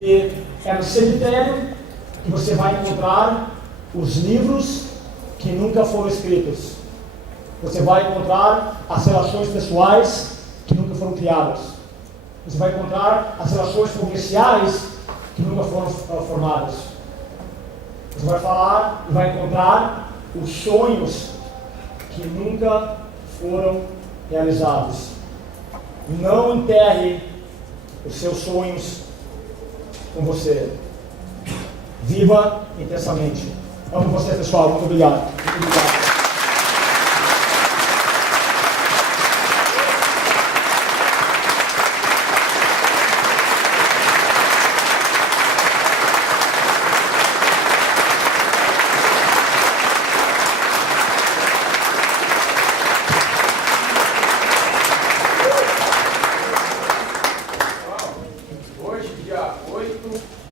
E é no cemitério que você vai encontrar os livros que nunca foram escritos. Você vai encontrar as relações pessoais que nunca foram criadas. Você vai encontrar as relações comerciais que nunca foram formadas. Você vai falar e vai encontrar os sonhos que nunca foram realizados. Não enterre os seus sonhos com você. Viva intensamente. Amo você, pessoal. Muito obrigado. Muito obrigado. Hoje, dia 8